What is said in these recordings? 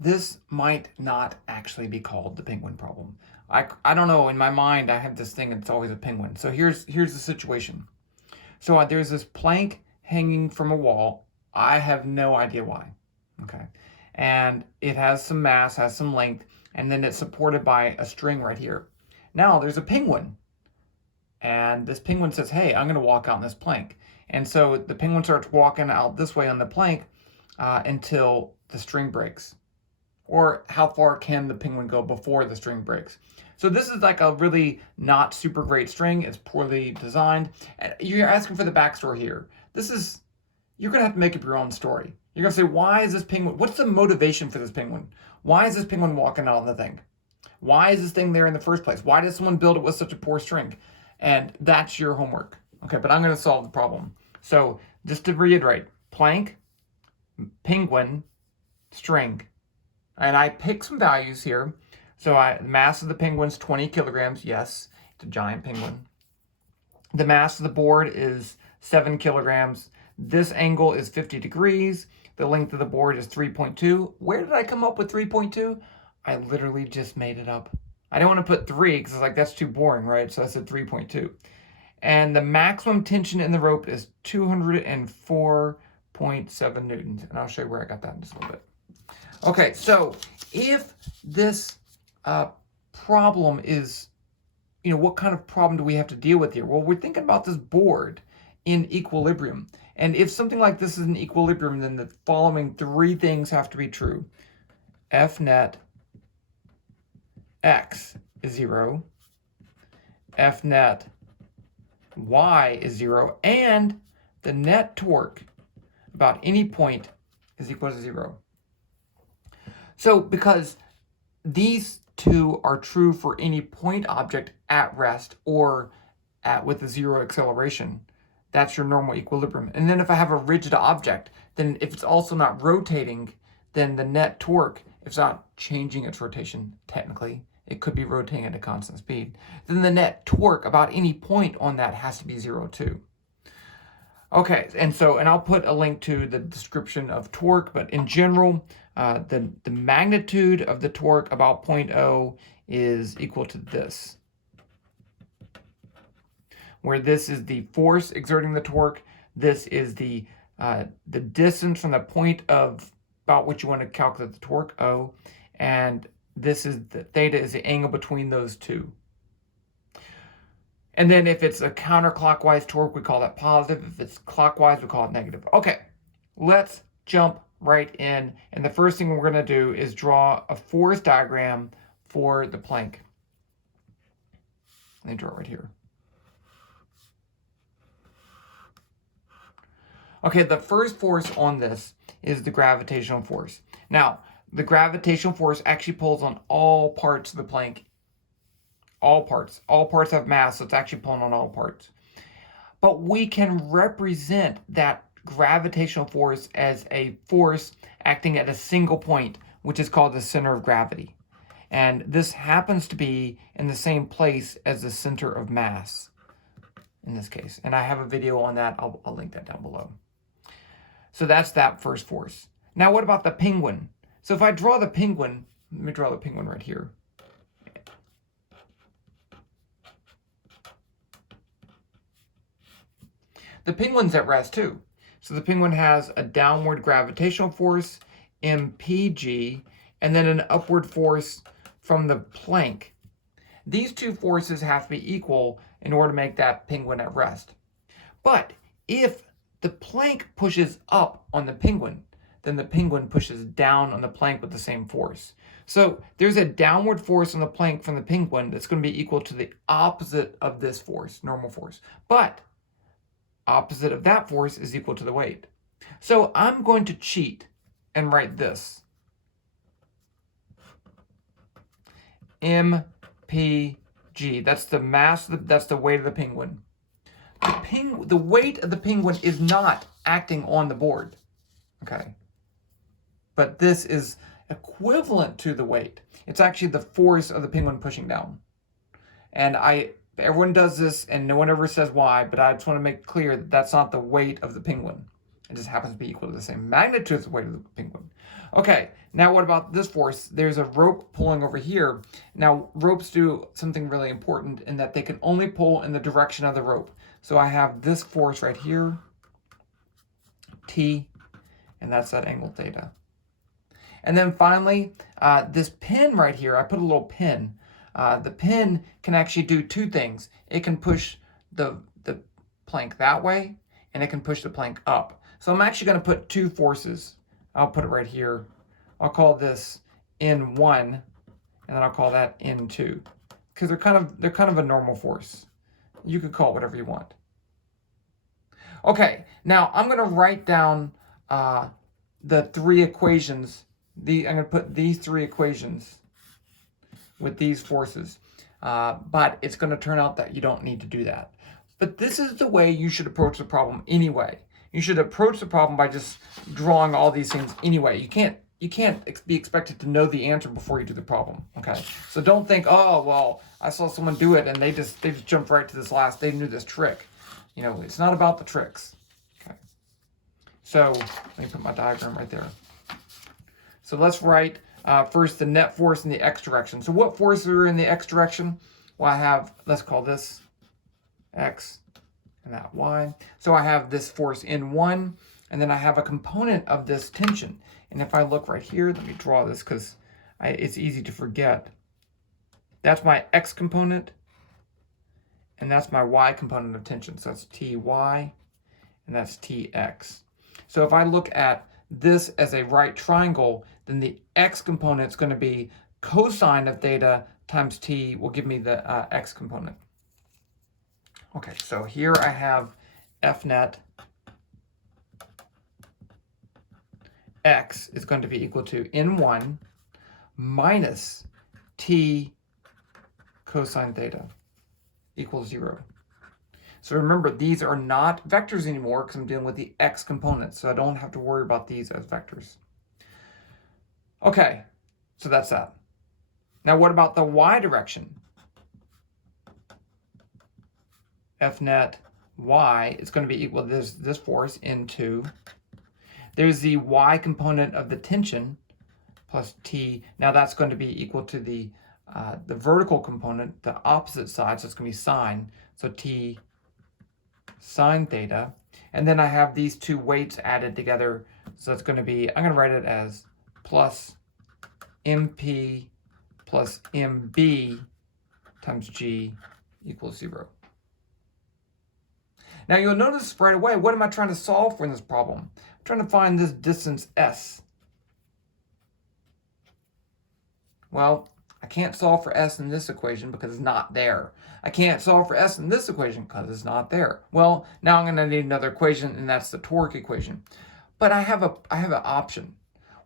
this might not actually be called the penguin problem. I don't know. In my mind, I have this thing. It's always a penguin. So here's the situation. So there's this plank hanging from a wall. I have no idea why. Okay, and it has some mass, has some length, and then it's supported by a string right here. Now there's a penguin, and this penguin says, "Hey, I'm going to walk out on this plank." And so the penguin starts walking out this way on the plank until the string breaks. Or how far can the penguin go before the string breaks? So this is like a really not super great string. It's poorly designed. And you're asking for the backstory here. You're going to have to make up your own story. You're going to say, why is this penguin, what's the motivation for this penguin? Why is this penguin walking out on the thing? Why is this thing there in the first place? Why did someone build it with such a poor string? And that's your homework. Okay, but I'm going to solve the problem. So just to reiterate, plank, penguin, string. And I picked some values here. So the mass of the penguin is 20 kilograms. Yes, it's a giant penguin. The mass of the board is 7 kilograms. This angle is 50 degrees. The length of the board is 3.2. Where did I come up with 3.2? I literally just made it up. I don't want to put 3 because it's like that's too boring, right? So I said 3.2. And the maximum tension in the rope is 204.7 newtons. And I'll show you where I got that in just a little bit. Okay, so if this problem is, what kind of problem do we have to deal with here? Well, we're thinking about this board in equilibrium. And if something like this is in equilibrium, then the following 3 things have to be true. F net X is 0. F net Y is 0. And the net torque about any point is equal to 0. So because these two are true for any point object at rest or with a 0 acceleration, that's your normal equilibrium. And then if I have a rigid object, then if it's also not rotating, then the net torque, if it's not changing its rotation technically, it could be rotating at a constant speed, then the net torque about any point on that has to be 0 too. Okay, and I'll put a link to the description of torque, but in general, the magnitude of the torque about 0.0 is equal to this, where this is the force exerting the torque, this is the distance from the point of about which you want to calculate the torque, O, and this is the theta is the angle between those two. And then if it's a counterclockwise torque, we call that positive. If it's clockwise, we call it negative. Okay, let's jump right in. And the first thing we're going to do is draw a force diagram for the plank. Let me draw it right here. Okay, the first force on this is the gravitational force. Now, the gravitational force actually pulls on all parts of the plank. All parts have mass, so it's actually pulling on all parts. But we can represent that gravitational force as a force acting at a single point, which is called the center of gravity. And this happens to be in the same place as the center of mass in this case. And I have a video on that. I'll link that down below. So that's that first force. Now what about the penguin? So if I draw the penguin, let me draw the penguin right here. The penguin's at rest too. So the penguin has a downward gravitational force, mpg, and then an upward force from the plank. These two forces have to be equal in order to make that penguin at rest. But if the plank pushes up on the penguin, then the penguin pushes down on the plank with the same force. So there's a downward force on the plank from the penguin that's going to be equal to the opposite of this force, normal force. But opposite of that force is equal to the weight. So I'm going to cheat and write this. mpg, that's the mass, that's the weight of the penguin. The weight of the penguin is not acting on the board, okay? But this is equivalent to the weight. It's actually the force of the penguin pushing down. And everyone does this and no one ever says why, but I just want to make clear that that's not the weight of the penguin. It just happens to be equal to the same magnitude as the weight of the penguin. Okay, now what about this force? There's a rope pulling over here. Now, ropes do something really important in that they can only pull in the direction of the rope. So I have this force right here, T, and that's that angle theta. And then finally, this pin right here, I put a little pin. The pin can actually do two things. It can push the plank that way, and it can push the plank up. So I'm actually going to put two forces. I'll put it right here. I'll call this N1, and then I'll call that N2, because they're kind of a normal force. You could call it whatever you want. Okay, now I'm going to write down the three equations. I'm going to put these three equations with these forces, but it's going to turn out that you don't need to do that. But this is the way you should approach the problem anyway. You should approach the problem by just drawing all these things anyway. You can't be expected to know the answer before you do the problem. Okay, so don't think, oh well, I saw someone do it and they just jumped right to this last. They knew this trick. You know, it's not about the tricks. Okay, so let me put my diagram right there. So let's write first the net force in the x direction. So what forces are in the x direction? Well, I have, let's call this x and that y. So I have this force N1, and then I have a component of this tension. And if I look right here, let me draw this because it's easy to forget. That's my x component, and that's my y component of tension. So that's Ty, and that's Tx. So if I look at this as a right triangle, then the x component is going to be cosine of theta times t will give me the x component. Okay, so here I have F net x is going to be equal to N1 minus t cosine theta equals 0. So remember, these are not vectors anymore because I'm dealing with the x components, so I don't have to worry about these as vectors. Okay, so that's that. Now what about the y direction? F net y is going to be equal to this force N2. There's the y component of the tension plus t. Now that's going to be equal to the vertical component, the opposite side, so it's going to be sine. So t sine theta. And then I have these two weights added together. So it's going to be, I'm going to write it as plus mp plus mb times g equals 0. Now you'll notice right away, what am I trying to solve for in this problem? I'm trying to find this distance s. Well, I can't solve for s in this equation because it's not there. I can't solve for s in this equation because it's not there. Well, now I'm going to need another equation, and that's the torque equation. But I have an option.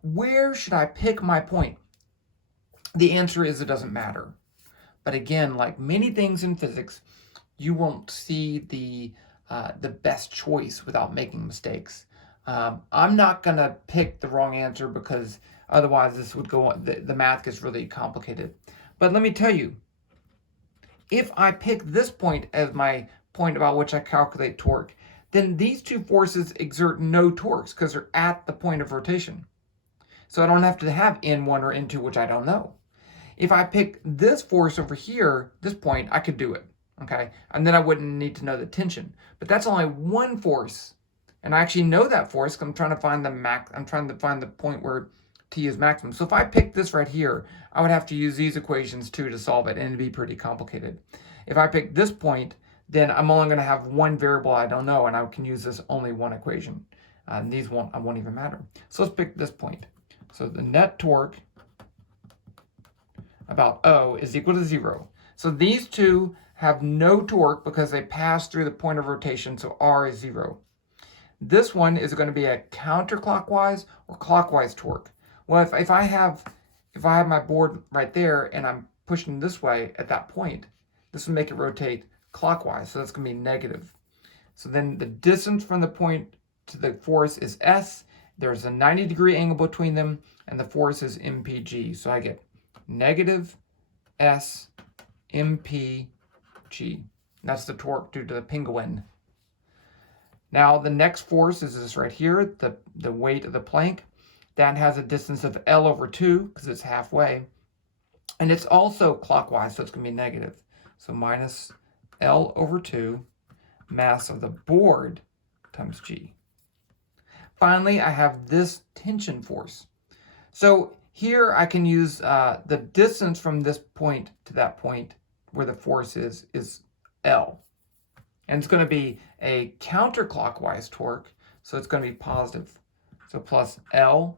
Where should I pick my point? The answer is it doesn't matter. But again, like many things in physics, you won't see the best choice without making mistakes. I'm not going to pick the wrong answer because otherwise this would go on, the math gets really complicated. But let me tell you, if I pick this point as my point about which I calculate torque, then these two forces exert no torques because they're at the point of rotation. So I don't have to have N1 or N2, which I don't know. If I pick this force over here, this point, I could do it. Okay, and then I wouldn't need to know the tension. But that's only one force, and I actually know that force because I'm trying to find the point where t is maximum. So if I pick this right here, I would have to use these equations too to solve it, and it'd be pretty complicated. If I pick this point, then I'm only going to have one variable I don't know, and I can use this only one equation. And these won't even matter. So let's pick this point. So the net torque about O is equal to 0. So these two have no torque because they pass through the point of rotation, so R is 0. This one is going to be a counterclockwise or clockwise torque. Well, if I have my board right there and I'm pushing this way at that point, this will make it rotate clockwise, so that's going to be negative. So then the distance from the point to the force is S. There's a 90-degree angle between them, and the force is mpg. So I get negative S mpg. That's the torque due to the penguin. Now the next force is this right here, the weight of the plank. that has a distance of L over 2 because it's halfway. And it's also clockwise, so it's going to be negative. So minus L over 2 mass of the board times G. Finally, I have this tension force. So here I can use the distance from this point to that point where the force is L. And it's going to be a counterclockwise torque, so it's going to be positive. So plus L,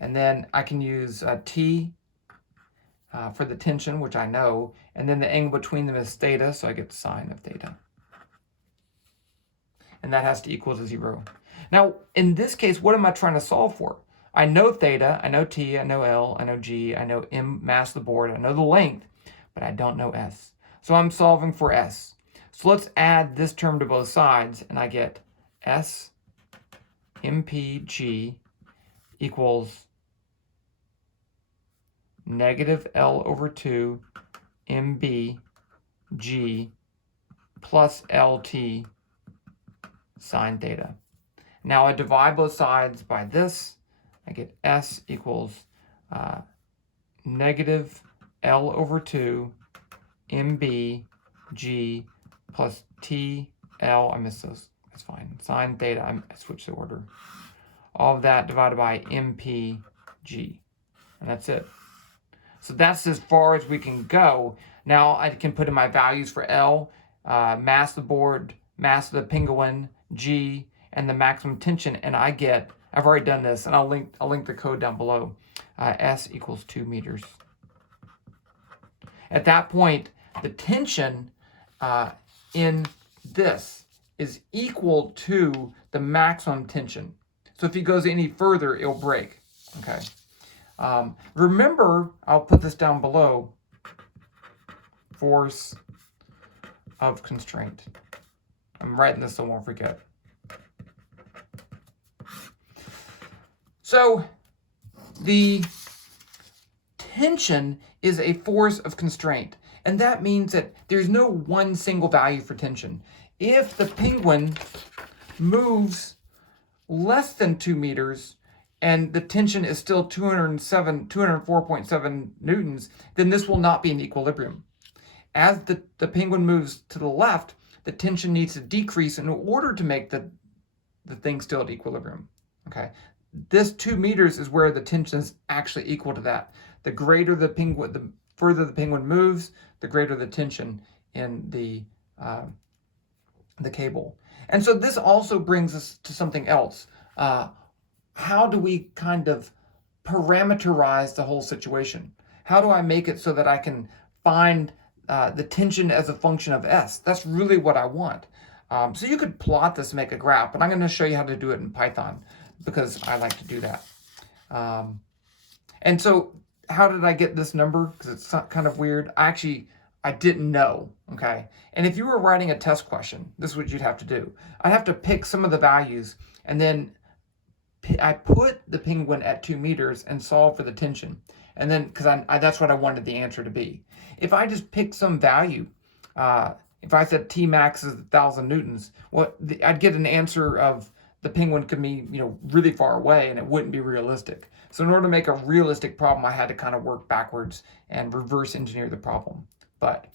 and then I can use T for the tension, which I know, and then the angle between them is theta, so I get the sine of theta. And that has to equal to 0. Now, in this case, what am I trying to solve for? I know theta, I know T, I know L, I know G, I know M, mass of the board, I know the length, but I don't know S. So I'm solving for S. So let's add this term to both sides, and I get S MPG equals negative L over 2 MBG plus LT sine theta. Now I divide both sides by this. I get S equals negative L over 2 MBG plus TL, I missed those, that's fine, sine theta, I switched the order. All of that divided by MPG, and that's it. So that's as far as we can go. Now I can put in my values for L, mass of the board, mass of the penguin, G, and the maximum tension, and I get, I've already done this, and I'll link the code down below. S equals 2 meters. At that point, the tension in this is equal to the maximum tension. So if it goes any further, it'll break. Okay. Remember, I'll put this down below, force of constraint. I'm writing this so I won't forget. So the tension is a force of constraint, and that means that there's no one single value for tension. If the penguin moves less than 2 meters and the tension is still 204.7 newtons, then this will not be in equilibrium. As the penguin moves to the left, the tension needs to decrease in order to make the thing still at equilibrium. Okay, this 2 meters is where the tension is actually equal to that. The greater the penguin, the further the penguin moves, the greater the tension in the cable. And so this also brings us to something else. How do we kind of parameterize the whole situation? How do I make it so that I can find the tension as a function of S? That's really what I want. So you could plot this, make a graph, but I'm going to show you how to do it in Python because I like to do that. And so how did I get this number? Because it's kind of weird. I didn't know, okay? And if you were writing a test question, this is what you'd have to do. I'd have to pick some of the values, and then I put the penguin at 2 meters and solve for the tension. And then, because that's what I wanted the answer to be. If I just picked some value, if I said T max is 1,000 newtons, I'd get an answer of the penguin could be, really far away, and it wouldn't be realistic. So in order to make a realistic problem, I had to kind of work backwards and reverse engineer the problem. But,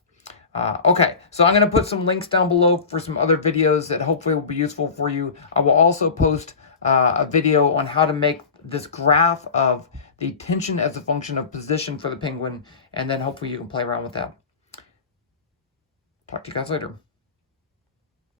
okay, so I'm going to put some links down below for some other videos that hopefully will be useful for you. I will also post a video on how to make this graph of the tension as a function of position for the penguin, and then hopefully you can play around with that. Talk to you guys later.